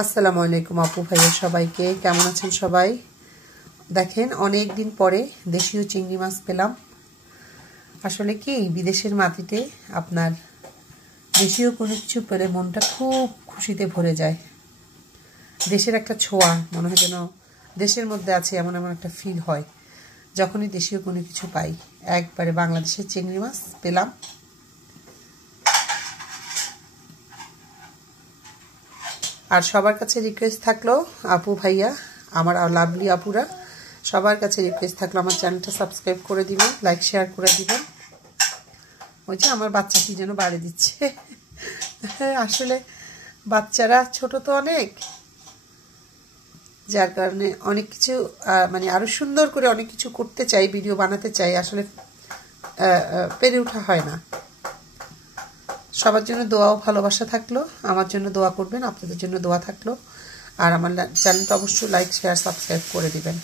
আসসালামু আলাইকুম আপু ভাইয়া সবাইকে কেমন আছেন সবাই। দেখেন অনেক দিন পরে দেশীয় চিংড়ি মাছ পেলাম। আসলে কি বিদেশের মাটিতে আপনার দেশীয় কোনো কিছু পেলে মনটা খুব খুশিতে ভরে যায়। দেশের একটা ছোঁয়া মনে হয় যেন দেশের মধ্যে আছে, এমন এমন একটা ফিল হয় যখনই দেশীয় কোনো কিছু পাই। একবারে বাংলাদেশের চিংড়ি মাছ পেলাম। আর সবার কাছে রিকোয়েস্ট থাকলো আপু ভাইয়া, আমার লাভলি আপুরা, সবার কাছে রিকোয়েস্ট থাকলো আমার চ্যানেলটা সাবস্ক্রাইব করে দিবেন, লাইক শেয়ার করে দিবেন। ওই যে আমার বাচ্চা কি যেন বাড়ি দিচ্ছে আসলে বাচ্চারা ছোট তো অনেক, যার কারণে অনেক কিছু মানে আরো সুন্দর করে অনেক কিছু করতে চাই, ভিডিও বানাতে চাই, আসলে পেরে ওঠা হয় না। সবার জন্য দোয়া ও ভালোবাসা থাকলো, আমার জন্য দোয়া করবেন, আপনাদের জন্য দোয়া থাকলো। আর আমার চ্যানেলটা অবশ্যই লাইক শেয়ার সাবস্ক্রাইব করে দিবেন।